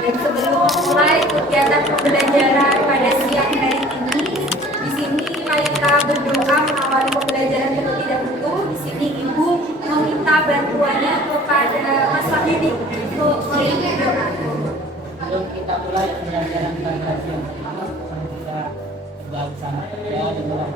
Dan sebelum memulai kegiatan pembelajaran pada siang hari ini, di sini mari kita berdoa mengawali pembelajaran terlebih dahulu. Di sini Ibu meminta bantuannya kepada Mas Wahyudi untuk memimpin doa. Sebelum kita mulai pembelajaran pada siang pertama, kita berdoa bersama ya dimulai.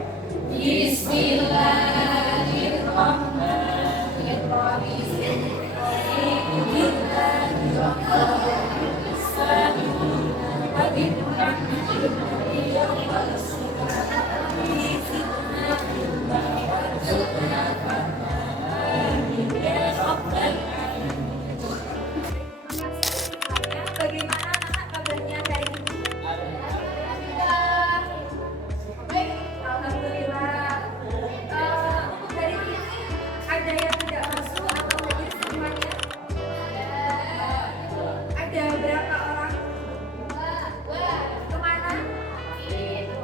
Bagaimana anak kabarnya hari ini? Alhamdulillah. Untuk hari ini ada yang tidak masuk atau hadir semuanya? Ada berapa orang? Kemana?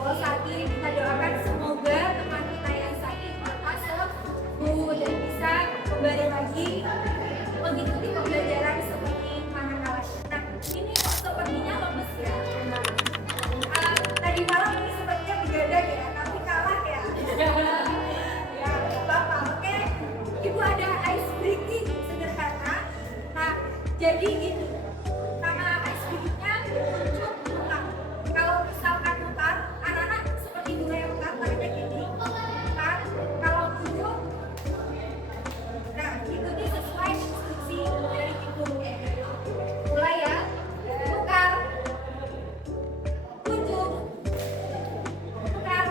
Oh, sakit. Kita doakan semoga teman kita yang sakit masuk dan bisa kembali lagi mengikuti pembelajaran seperti mana kalanya. Nah, ini kok sepertinya lemes ya. Tadi malam ini sepertinya begadang ya, tapi kalah ya. Ya, apa-apa. Oke, Ibu ada ice breaking sederhana. Nah, jadi gini, nama ice breakingnya muncul mutar. Kalau misalkan mutar, anak-anak seperti dulu yang mutar, pakai gini. Mutar, kalau muncul, nah itu dia sesuai instruksi dari Ibu. Mulai ya, mutar, kunjung, mutar,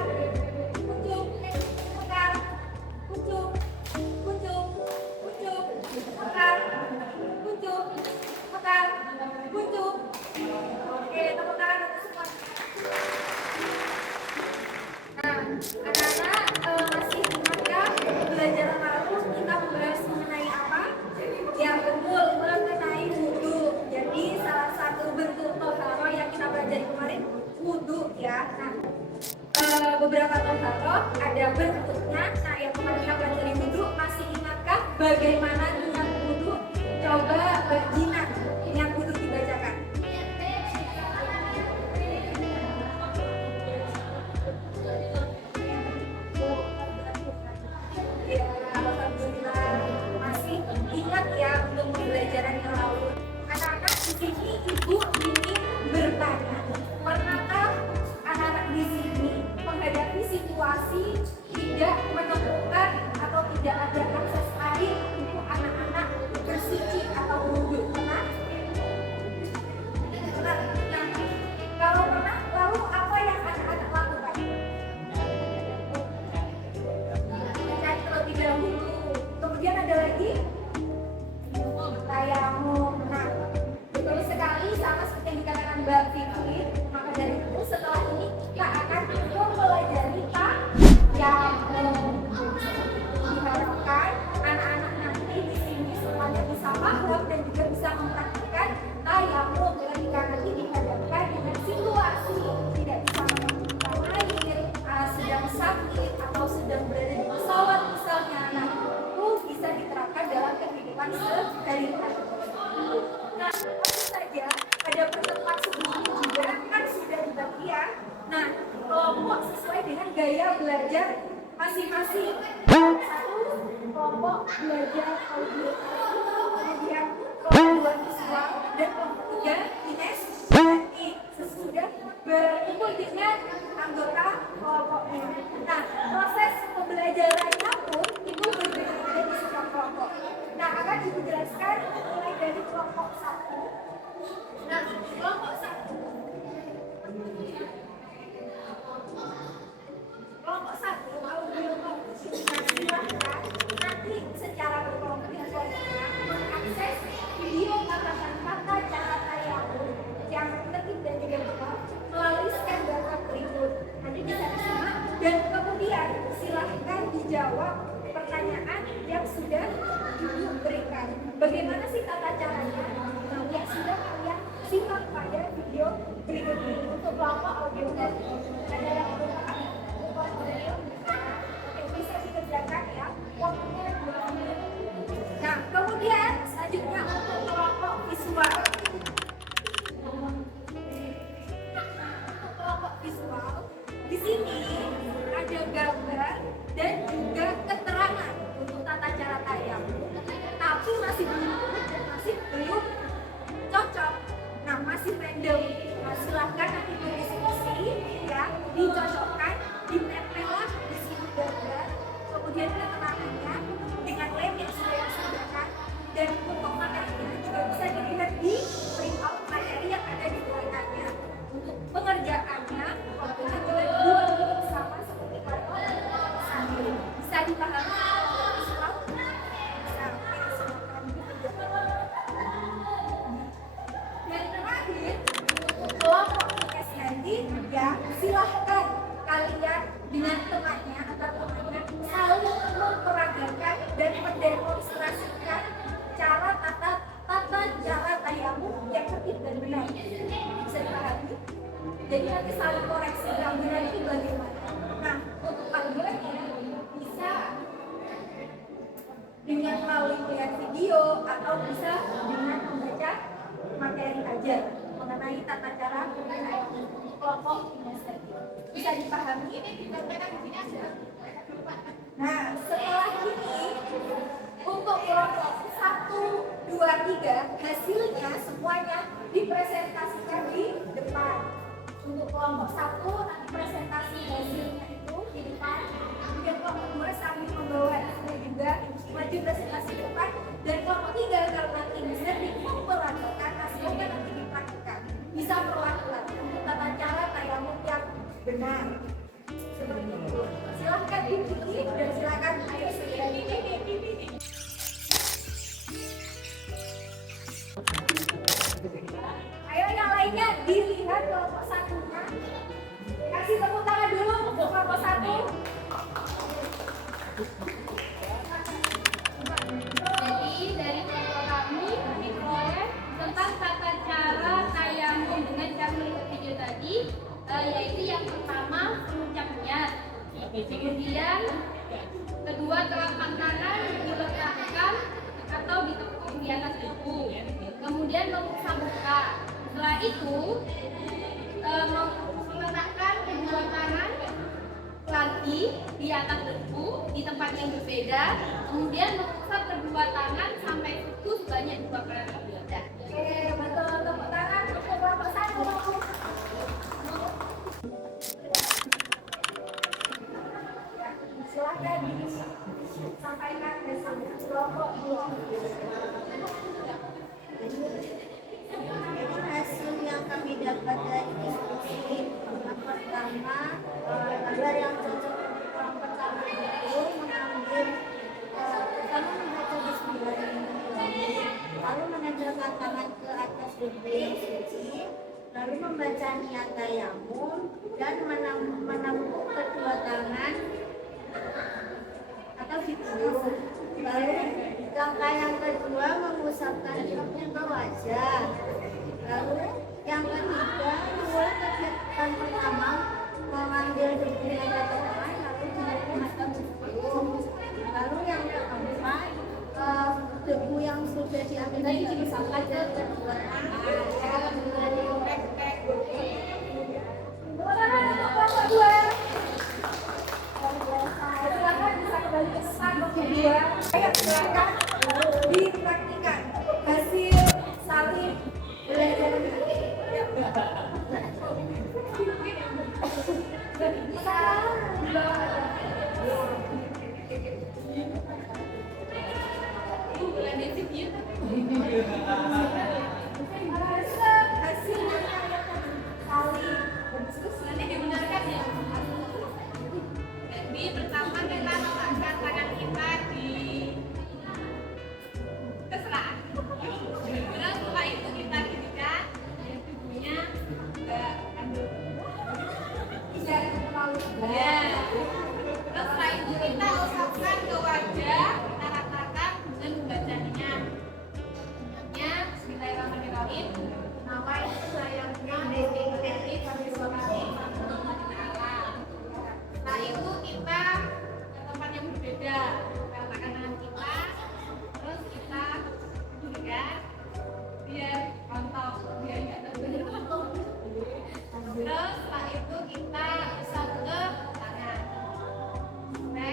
kunjung, mutar, kunjung, kunjung, kunjung, mutar, kunjung, mutar, kunjung. Oke, tepuk tangan untuk semua. Nah, anak-anak masih ingat ya pembelajaran lalu kita membahas mengenai apa? Ya betul, mengenai wudhu. Jadi salah satu bentuk toharo yang kita pelajari kemarin wudhu ya. Nah, beberapa toharo ada bentuknya. Nah, yang kemarin kita pelajari wudhu, masih ingatkah bagaimana niat wudhu? Coba Gina, niat wudhu dibacakan. Ya, alhamdulillah masih ingat ya untuk pembelajaran yang lalu. Anak-anak di sini Ibu ingin bertanya, pernahkah anak-anak di sini menghadapi situasi tidak menemukan atau tidak ada akses air untuk anak-anak bersuci atau wudhu? Pernah? Pernah? Nah, kalau pernah, lalu apa yang anak-anak lakukan? Cari terlebih dahulu. Kemudian ada lagi tayamum. Nah, betul sekali sama seperti yang dikatakan Mbak Vivi. Maka dari itu setelah ini kita akan mempelajari tayamum. Diharapkan anak-anak nanti di sini semuanya bisa paham dan juga bisa mempraktikkan tayamum ketika nanti dihadapkan dengan situasi tidak bisa menemukan air, sedang sakit atau sedang berada di pesawat misalnya. Nah, itu bisa diterapkan dalam kehidupan sehari-hari. Nah, tentu saja pada pertemuan sebelumnya juga kan sudah dibagi ya. Nah, kelompok sesuai dengan gaya belajar masing-masing. Satu kelompok belajar audio, kemudian kelompok dua visual, dan kelompok tiga kinestetik. Sesudah berkumpul dengan anggota kelompoknya. Nah, proses pembelajarannya pun itu berbeda-beda di setiap kelompok. Nah, akan Ibu jelaskan mulai dari kelompok satu. Nah, kelompok satu. Kelompok satu audio silahkan nanti secara berkelompok mengakses video kata-kata cara tayamum yang tertib dan juga benar melalui scan barcode berikut. Nanti bisa disimak dan kemudian silahkan dijawab pertanyaan yang sudah Ibu berikan. Bagaimana sih tata caranya? Nah, yang sudah kalian simak pada video berikut ini untuk kelompok audio. Ada yang belum audio? Oke, bisa dikerjakan ya. Waktunya 2 menit. Nah, kemudian selanjutnya untuk kelompok visual. Jadi nanti saling koreksi yang benar itu bagaimana. Nah, untuk panggilannya bisa dengan melalui melihat video atau bisa dengan membaca materi ajar mengenai tata cara kelompok inisiatif. Bisa dipahami? Nah, setelah ini untuk kelompok 1, 2, 3 hasilnya semuanya dipresentasikan di depan. Untuk kelompok 1 nanti presentasi hasilnya itu di depan. Kemudian kelompok 2 sambil membawa hasilnya juga maju presentasi di depan. Dan kelompok 3 kalau nanti bisa diperlakukan hasilnya nanti dipraktikkan. Bisa perlakukan untuk tata cara tayamum yang benar. Seperti itu. Silahkan diikuti dan silahkan ayo segera diikuti. Ayo yang lainnya dilihat kelompok satunya. Kasih tepuk tangan dulu untuk kelompok 1. Jadi dari kelompok kami diperoleh tentang tata cara tayamum dengan cara melihat video tadi, yaitu yang pertama mengucap niat, kemudian kedua telapak tangan diletakkan atau ditekuk di atas debu, kemudian mengusap muka. Setelah itu meletakkan kedua tangan lagi di atas debu di tempat yang berbeda, kemudian mengusap kedua tangan sampai suku sebanyak 2 kali. Oke, betul. Tepuk tangan untuk kelompok 1. Silahkan sampaikan hasilnya kelompok 2. Hasil yang kami dapat dari diskusi yang pertama, gambar yang cocok untuk orang pertama itu mengambil pertama membaca bismillahirrahmanirrahim, lalu menempelkan tangan ke atas debu yang suci, lalu membaca niat tayamum dan menempuk kedua tangan atau gitu. Lalu langkah yang kedua mengusapkan ke wajah. Lalu yang ketiga mulai kegiatan pertama mengambil debu yang ada tangan lalu menempuk atau gitu. Lalu yang keempat debu yang sudah diambil tadi diusapkan ke kedua tangan. Silakan untuk kelompok 2. Silakan bisa kembali ke kelompok 2. Ayo silakan dipraktikan hasil saling belajar. Nanti dibenarkan ya. Jadi pertama kita letakkan tangan kita di terserah. Terus setelah itu kita dirikan tubuhnya enggak kandung. Ya. Terus setelah itu kita usapkan ke wajah, kita ratakan dan membaca niat. Niatnya Bismillahirrahmanirrahim. Nama itu saya detik kami suapkan. Setelah itu kita ke tempat yang berbeda, kita letakkan tangan kita, terus kita dudukkan biar rontok, biar nggak terbentuk. Terus setelah itu kita usap ke tangan, oke?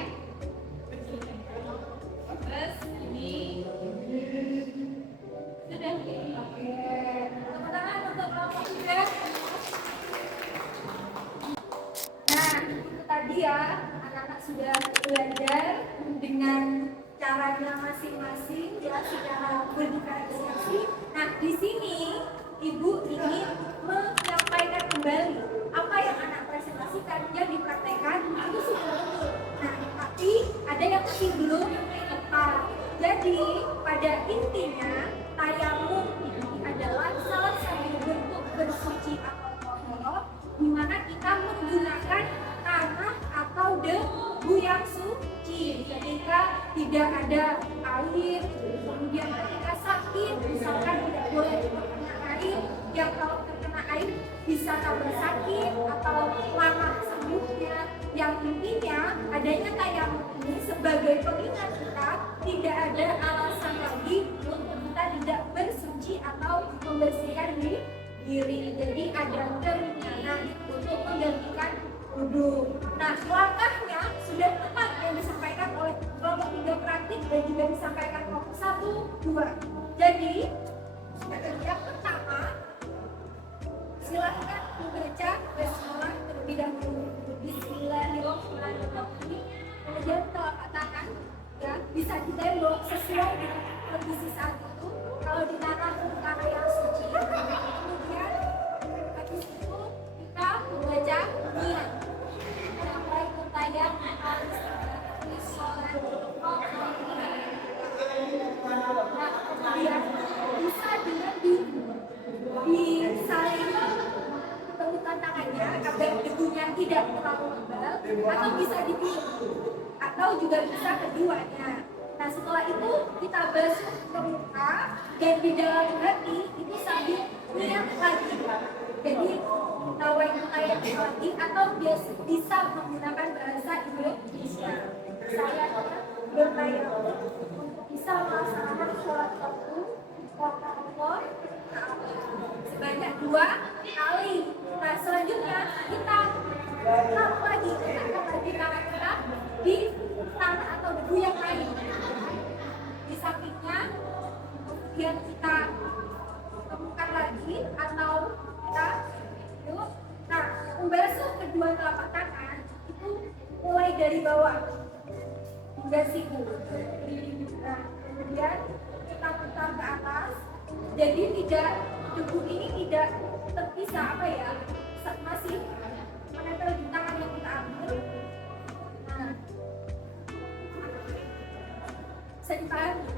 Terus ini sudah. Tepuk tangan untuk kelompok 3. Nah, itu tadi ya, anak-anak sudah belajar dengan caranya masing-masing, ya secara berdiferensiasi. Nah, di sini Ibu ingin menyampaikan kembali apa yang anak presentasikan yang dipraktekkan itu sudah betul. Nah, tapi ada yang masih belum tepat. Jadi, pada intinya tayamum ini adalah salah satu bentuk bersuci atau tohoroh di mana kita menggunakan tanah atau debu yang suci ketika tidak ada air, kemudian ketika sakit misalkan tidak boleh terkena air, yang kalau terkena air bisa bisa tambah sakit atau lama sembuhnya. Yang intinya adanya tayamum ini sebagai pengingat kita tidak ada alasan lagi untuk kita tidak bersuci atau membersihkan diri. Jadi ada keringanan untuk menggantikan wudhu. Nah, langkahnya sudah tepat yang disampaikan oleh kelompok 3 praktik dan juga disampaikan kelompok 1, 2. Jadi, yang pertama, silahkan membaca basmalah terlebih dahulu. Bismillahirrahmanirrahim. Kemudian telapak tangan ya bisa ditembok sesuai dengan kondisi saat itu. Kalau di tanah utara yang suci, kemudian habis itu kita membaca niat. Sampai bertayang di sholat. Nah, kemudian bisa dengan disaling temukan tangannya agar debunya tidak terlalu tebal, atau bisa dipilih, atau juga bisa keduanya. Nah, setelah itu kita basuh ke muka dan di dalam hati itu sambil niat lagi. Jadi nawaitu tayamum lagi, atau bisa menggunakan bahasa Indonesia. Saya bertayamum untuk bisa melaksanakan sholat fardu Allah sebanyak 2 kali. Nah, selanjutnya kita taruh lagi, kita akan lagi tangan kita di tanah atau debu yang lain di sampingnya, kemudian kita temukan lagi atau kita yuk. Nah, membasuh kedua telapak tangan itu mulai dari bawah hingga siku. Nah, kemudian kita putar ke atas, jadi tidak debu ini tidak terpisah masih menempel di tangan yang kita ambil. Nah, bisa dipahami.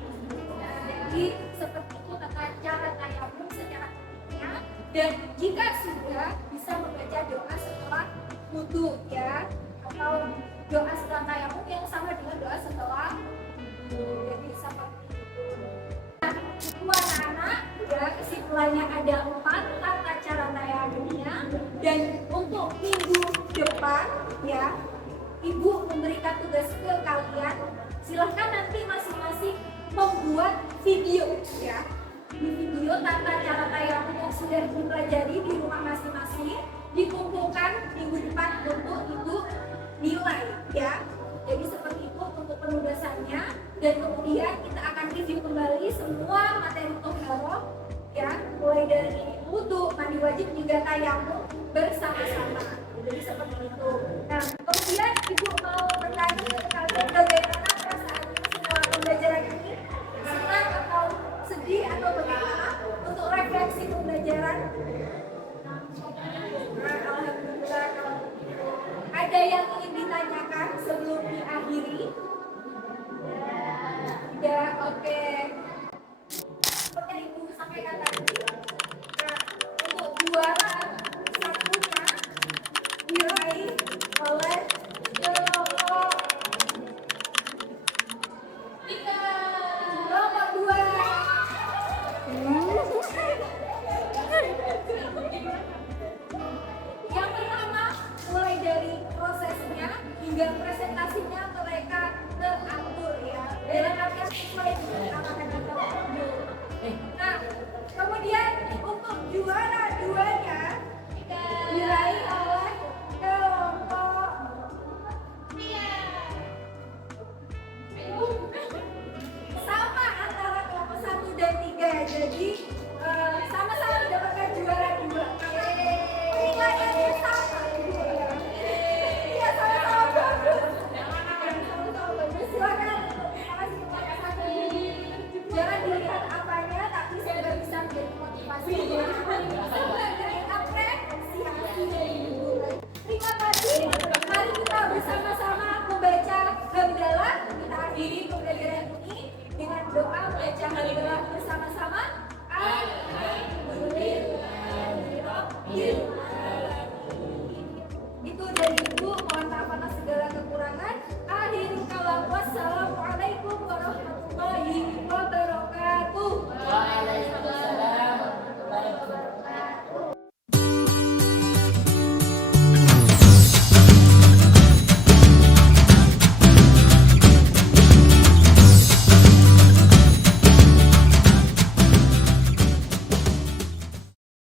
Jadi seperti itu tata cara tayamum secara umumnya, dan jika sudah bisa membaca doa setelah wudhu ya, atau doa setelah tayamum yang sama dengan doa setelah wudhu. Jadi seperti itu. Nah, itu anak-anak ya, kesimpulannya ada 4 tata cara tayamumnya, dan untuk minggu depan ya Ibu memberikan tugas ke kalian, silahkan nanti masing-masing membuat video ya, di video tata cara tayamum yang sudah dipelajari di rumah masing-masing dikumpulkan minggu depan untuk Ibu nilai ya. Jadi seperti itu untuk penugasannya, dan kemudian kita akan review kembali semua materi toharoh ya, mulai dari wudhu, mandi wajib, juga tayamum bersama-sama. Jadi seperti itu. Nah, kemudian Ibu mau bertanya ke kalian bagaimana perasaannya setelah pembelajaran ini? Senang atau sedih atau bagaimana untuk refleksi pembelajaran? Nah, alhamdulillah kalau begitu. Ada yang ingin ditanyakan sebelum diakhiri? Ya, oke. Seperti yang Ibu sampaikan tadi, nah, untuk juara satunya diraih oleh kelompok 3, kelompok 2. Yang pertama, mulai dari prosesnya hingga presentasinya mereka teratur ya, dalam artian sesuai dengan apa yang kita. Nah, kemudian untuk juara